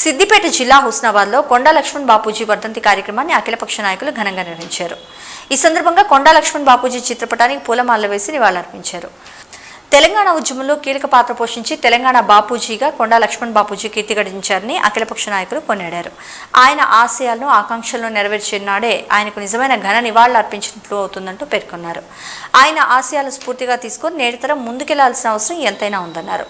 సిద్దిపేట జిల్లా హుస్నాబాద్లో కొండా లక్ష్మణ్ బాపూజీ వర్ధంతి కార్యక్రమాన్ని అఖిలపక్ష నాయకులు ఘనంగా నిర్వహించారు. ఈ సందర్భంగా కొండా లక్ష్మణ్ బాపూజీ చిత్రపటానికి పూలమాలలు వేసి నివాళులర్పించారు. తెలంగాణ ఉద్యమంలో కీలక పాత్ర పోషించి తెలంగాణ బాపూజీగా కొండా లక్ష్మణ్ బాపూజీ కీర్తి గడించారని అఖిలపక్ష నాయకులు కొనియాడారు. ఆయన ఆశయాలను ఆకాంక్షలను నెరవేర్చిన నాడే ఆయనకు నిజమైన ఘన నివాళులు అర్పించినట్లు అవుతుందంటూ పేర్కొన్నారు. ఆయన ఆశయాలు స్ఫూర్తిగా తీసుకుని నేటితరం ముందుకెళ్లాల్సిన అవసరం ఎంతైనా ఉందన్నారు.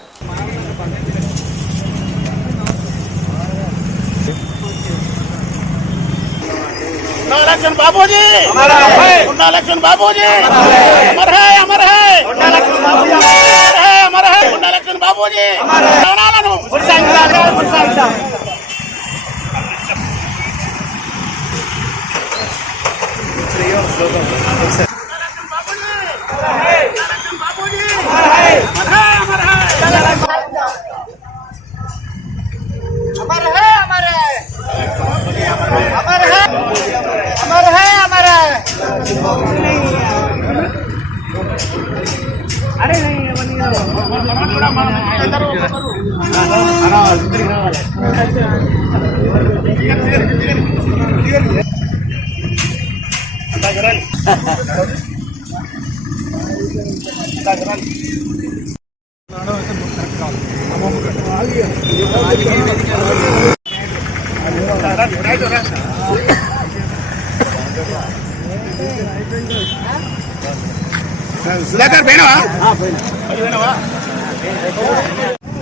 लक्ष्मण बाबूजी कुंडा लक्ष्मण बाबूजी अमर है कुंडा लक्ष्मण बाबूजी अमर है कुंडा लक्ष्मण बाबूजी प्राणाలను కొనసాగించాలి अरे नहीं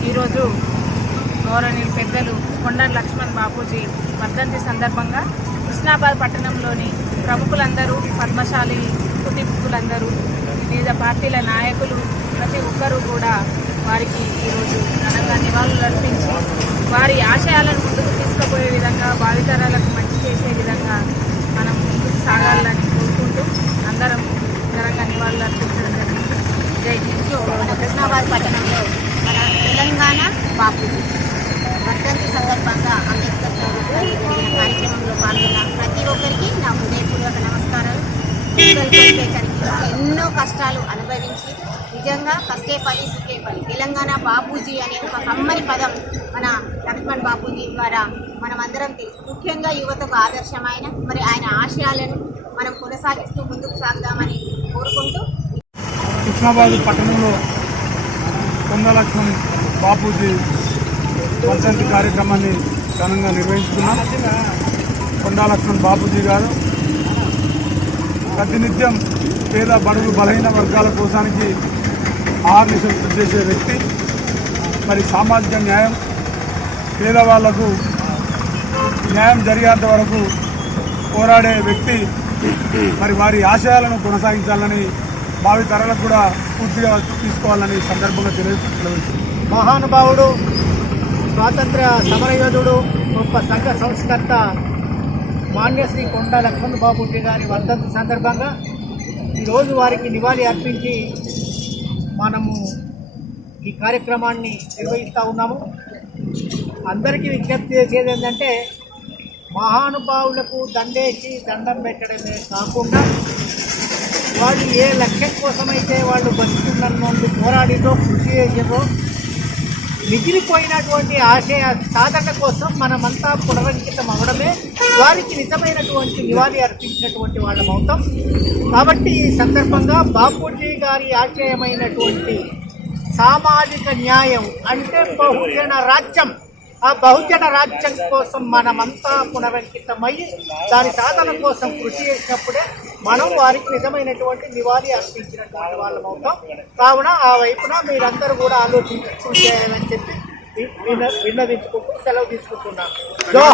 ఈరోజు గౌరవనీయులు పెద్దలు కొండా లక్ష్మణ్ బాపూజీ వర్ధంతి సందర్భంగా హుస్నాబాద్ పట్టణంలోని ప్రముఖులందరూ, పద్మశాలి కుటుంబీకులందరూ, వివిధ పార్టీల నాయకులు ప్రతి ఒక్కరూ కూడా వారికి ఈరోజు ఘనంగా నివాళులు అర్పించి వారి ఆశయాలను ముందుకు తీసుకుపోయే విధంగా, భావితరాలకు మంచి చేసే విధంగా మనం ముందుకు సాగాలని కోరుకుంటూ అందరం ఘనంగా నివాళులు అర్పించడం జరిగింది. జై హింద్. హుస్నాబాద్ పట్టణంలో మన తెలంగాణ బాపూజీ వర్ధంతి సందర్భంగా అంబేద్కర్ కార్యక్రమంలో పాల్గొన్న ప్రతి ఒక్కరికి నా హృదయపూర్వక నమస్కారాలు. ఎన్నో కష్టాలు అనుభవించి నిజంగా కష్టే పని సుఖే పని తెలంగాణ బాపూజీ అనే ఒక కమ్మని పదం మన లక్ష్మణ్ బాపూజీ ద్వారా మనమందరం తెలుసు. ముఖ్యంగా యువతకు ఆదర్శమైన మరి ఆయన ఆశయాలను మనం కొనసాగిస్తూ ముందుకు సాగుదామని కోరుకుంటూ హుస్నాబాద్ పట్టణంలో కొండా లక్ష్మణ్ బాపూజీ వర్ధంతి కార్యక్రమాన్ని ఘనంగా నిర్వహిస్తున్నాం. కొండా లక్ష్మణ్ బాపూజీ గారు ప్రతినిత్యం పేద బడుగు బలహీన వర్గాల కోసానికి ఆహర్నిశలు కృషి చేసే వ్యక్తి. మరి సామాజిక న్యాయం, పేదవాళ్లకు న్యాయం జరిగేంత వరకు పోరాడే వ్యక్తి. మరి వారి ఆశయాలను కొనసాగించాలని, భావి తరాలకు కూడా పూర్తిగా తీసుకోవాలని సందర్భంగా తెలియజేస్తుంది. మహానుభావుడు, స్వాతంత్ర్య సమరయోధుడు, గొప్ప సంఘ సంస్కర్త మాన్యశ్రీ కొండా లక్ష్మణ్ బాపూజీ గారి వర్ధంతి సందర్భంగా ఈరోజు వారికి నివాళి అర్పించి మనము ఈ కార్యక్రమాన్ని నిర్వహిస్తూ ఉన్నాము. అందరికీ విజ్ఞప్తి చేసేది ఏంటంటే, మహానుభావులకు దండేసి దండం పెట్టడమే కాకుండా వాళ్ళు ఏ లక్ష్యం కోసమైతే వాళ్ళు బతుకున్నందు పోరాడితో కృషి చేసిందో మిగిలిపోయినటువంటి ఆశయ సాధన కోసం మనమంతా పునరంకితం అవడమే వారికి నిజమైనటువంటి నివాళి అర్పించినటువంటి వాళ్ళమవుతాం. కాబట్టి ఈ సందర్భంగా బాపూజీ గారి ఆశయమైనటువంటి సామాజిక న్యాయం అంటే బహుజన రాజ్యం, ఆ బహుజన రాజ్యం కోసం మనమంతా పునరంకితమై దాని సాధన కోసం కృషి చేసినప్పుడే మనం వారికి నిజమైనటువంటి నివాళి అర్పించినటువంటి వాళ్ళం అవుతాం. కావున ఆ వైపున మీరందరూ కూడా ఆలోచించి కృషి చేయాలని చెప్పి విన్నవించుకుంటూ సెలవు తీసుకుంటున్నాను.